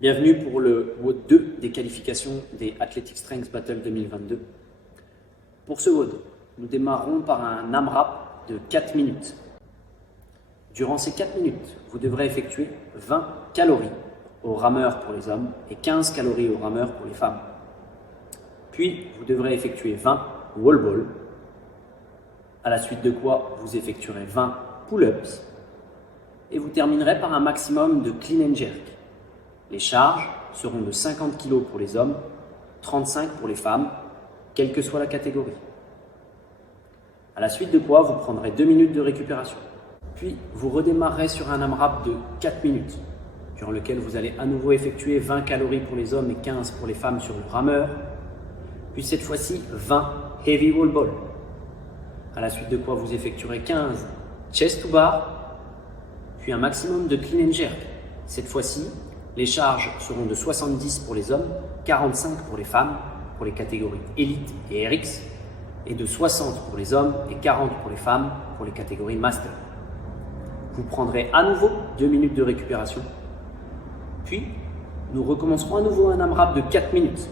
Bienvenue pour le WOD 2 des qualifications des Athletic Strength Battle 2022. Pour ce WOD, nous démarrons par un AMRAP de 4 minutes. Durant ces 4 minutes, vous devrez effectuer 20 calories au rameur pour les hommes et 15 calories au rameur pour les femmes. Puis, vous devrez effectuer 20 wall balls, à la suite de quoi vous effectuerez 20 pull-ups et vous terminerez par un maximum de clean and jerk. Les charges seront de 50 kg pour les hommes, 35 pour les femmes, quelle que soit la catégorie. À la suite de quoi, vous prendrez 2 minutes de récupération. Puis, vous redémarrerez sur un AMRAP de 4 minutes, durant lequel vous allez à nouveau effectuer 20 calories pour les hommes et 15 pour les femmes sur le rameur, puis cette fois-ci 20 heavy wall ball. À la suite de quoi, vous effectuerez 15 chest to bar, puis un maximum de clean and jerk. Cette fois-ci, les charges seront de 70 pour les hommes, 45 pour les femmes, pour les catégories Elite et RX, et de 60 pour les hommes et 40 pour les femmes, pour les catégories Master. Vous prendrez à nouveau 2 minutes de récupération. Puis, nous recommencerons à nouveau un AMRAP de 4 minutes.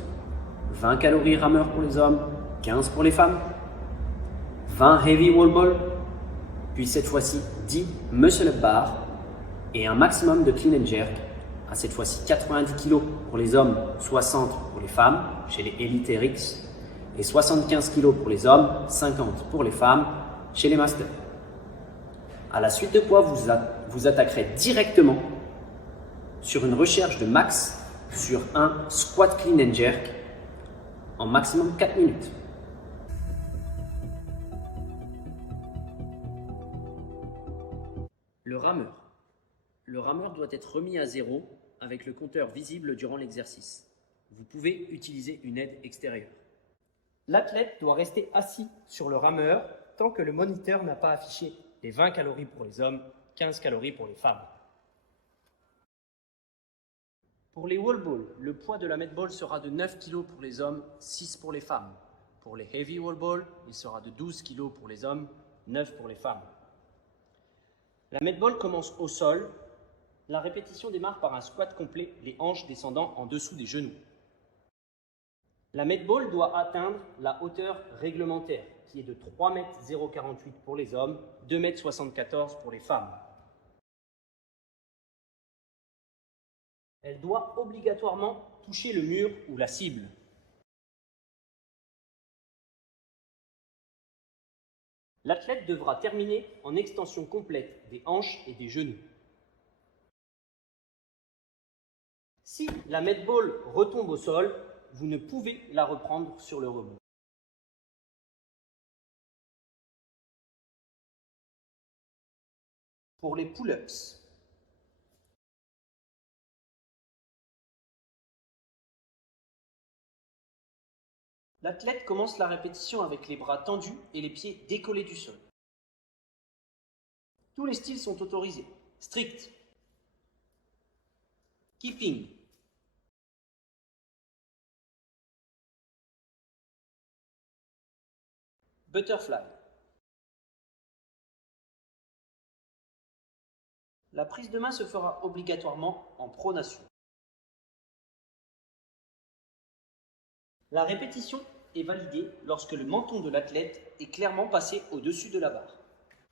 20 calories rameur pour les hommes, 15 pour les femmes, 20 heavy wall ball, puis cette fois-ci 10 muscle up bar et un maximum de clean and jerk, à cette fois-ci 90 kg pour les hommes, 60 pour les femmes, chez les Elite RX, et 75 kg pour les hommes, 50 pour les femmes, chez les Masters. À la suite de quoi, vous attaquerez directement sur une recherche de max sur un squat clean and jerk en maximum 4 minutes. Le rameur. Le rameur doit être remis à zéro avec le compteur visible durant l'exercice. Vous pouvez utiliser une aide extérieure. L'athlète doit rester assis sur le rameur tant que le moniteur n'a pas affiché les 20 calories pour les hommes, 15 calories pour les femmes. Pour les wall balls, le poids de la med ball sera de 9 kg pour les hommes, 6 pour les femmes. Pour les heavy wall balls, il sera de 12 kg pour les hommes, 9 pour les femmes. La med ball commence au sol. La répétition démarre par un squat complet, les hanches descendant en dessous des genoux. La med ball doit atteindre la hauteur réglementaire, qui est de 3,048 m pour les hommes, 2,74 m pour les femmes. Elle doit obligatoirement toucher le mur ou la cible. L'athlète devra terminer en extension complète des hanches et des genoux. Si la med ball retombe au sol, vous ne pouvez la reprendre sur le rebond. Pour les pull-ups, l'athlète commence la répétition avec les bras tendus et les pieds décollés du sol. Tous les styles sont autorisés. Strict, keeping, butterfly. La prise de main se fera obligatoirement en pronation. La répétition est validée lorsque le menton de l'athlète est clairement passé au-dessus de la barre.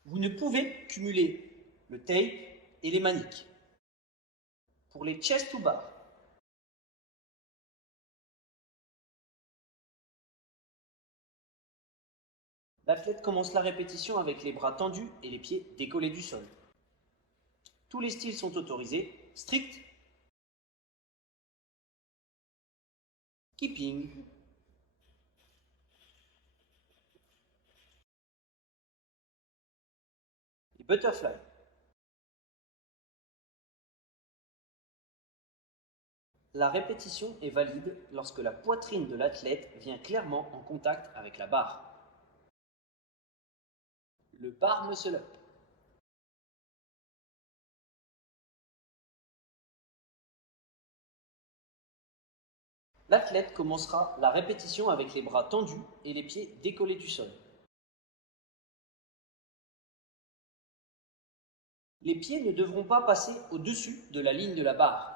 Vous ne pouvez cumuler le tape et les maniques. Pour les chest to bar, l'athlète commence la répétition avec les bras tendus et les pieds décollés du sol. Tous les styles sont autorisés. Strict, keeping, et butterfly. La répétition est valide lorsque la poitrine de l'athlète vient clairement en contact avec la barre. Le bar muscle up. L'athlète commencera la répétition avec les bras tendus et les pieds décollés du sol. Les pieds ne devront pas passer au-dessus de la ligne de la barre.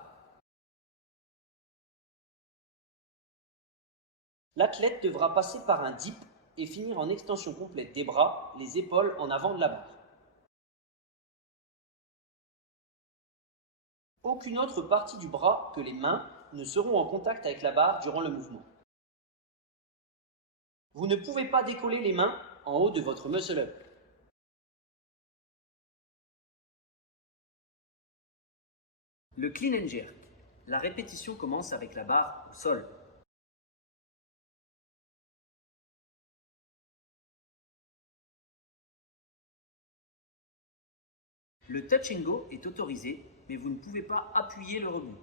L'athlète devra passer par un dip et finir en extension complète des bras, les épaules en avant de la barre. Aucune autre partie du bras que les mains ne seront en contact avec la barre durant le mouvement. Vous ne pouvez pas décoller les mains en haut de votre muscle up. Le clean and jerk. La répétition commence avec la barre au sol. Le touch and go est autorisé, mais vous ne pouvez pas appuyer le rebond.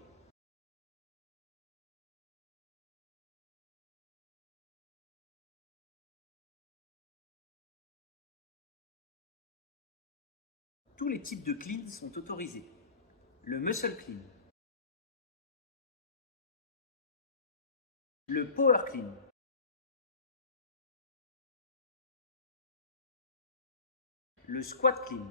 Tous les types de clean sont autorisés. Le muscle clean, le power clean, le squat clean,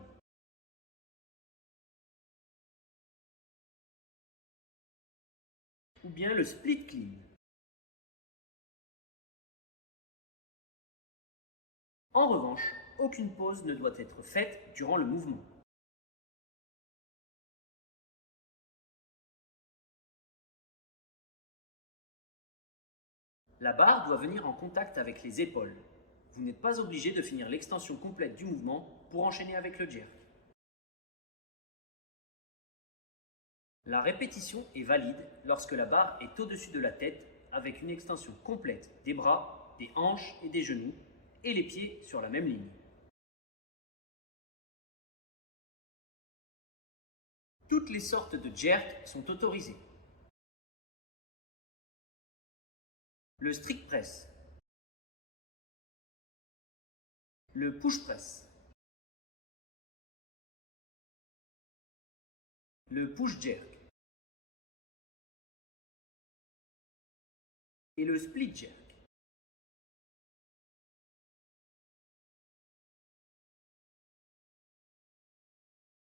ou bien le split clean. En revanche, aucune pause ne doit être faite durant le mouvement. La barre doit venir en contact avec les épaules. Vous n'êtes pas obligé de finir l'extension complète du mouvement pour enchaîner avec le jerk. La répétition est valide lorsque la barre est au-dessus de la tête avec une extension complète des bras, des hanches et des genoux et les pieds sur la même ligne. Toutes les sortes de jerk sont autorisées. Le strict press, le push press, le push jerk et le split jerk.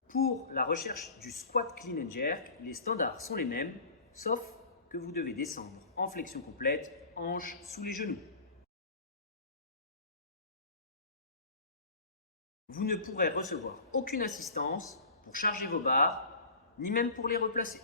Pour la recherche du squat clean and jerk, les standards sont les mêmes, sauf que vous devez descendre en flexion complète, hanches sous les genoux. Vous ne pourrez recevoir aucune assistance pour charger vos barres, ni même pour les replacer.